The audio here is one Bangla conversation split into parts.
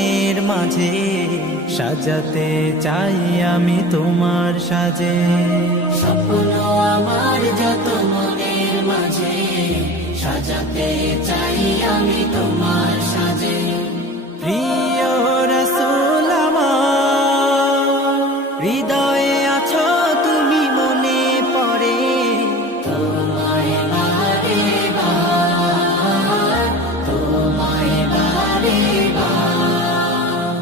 মনের মাঝে সাজাতে চাই আমি তোমার সাজে। স্বপ্ন আমার যত মনের মাঝে সাজাতে চাই আমি তোমার সাজে। প্রিয় রাসূল আমার, হৃদয়ে আছো তুমি, মনে পড়ে তোমায় বারে বার, তোমায় বারে বার।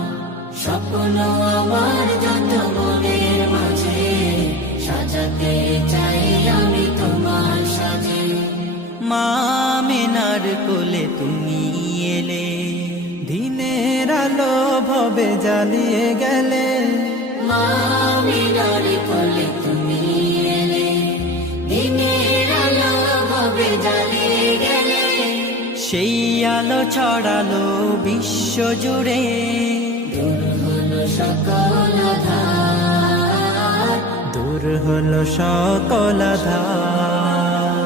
স্বপ্ন আমার যত মনের মাঝে সাজাতে চাই আমি তোমার সাজে। মা আমিনার কোলে তুমি এলে, দিনের আলো ভবে জ্বালিয়ে গেলে। মা আমিনার কোলে তুমি এলে, দিনের আলো ভবে জ্বালিয়ে গেলে। সেই আলো ছড়ালো বিশ্ব জুড়ে, দূর হলো সকল আঁধার, দূর হলো সকল আঁধার।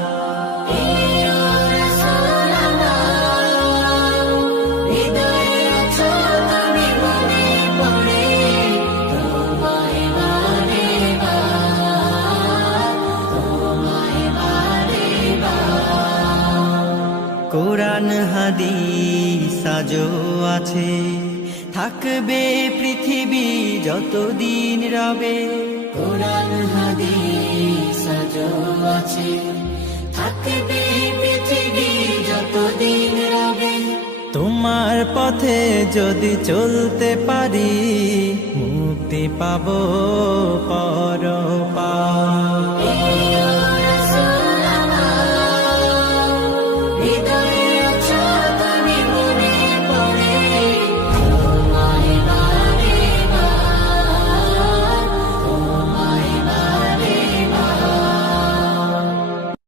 প্রিয় রাসূল আমার, হৃদয়ে আছো তুমি, মনে পড়ে তোমায় বারে বার, তোমায় বারে বার। কোরআন হাদিস আজও আছে, থাকবে পৃথিবী যতদিন রবে। কোরআন হাদিস আজও আছে, থাকবে পৃথিবী যতদিন রবে। তোমার পথে যদি চলতে পারি, মুক্তি পাবো পরপারে।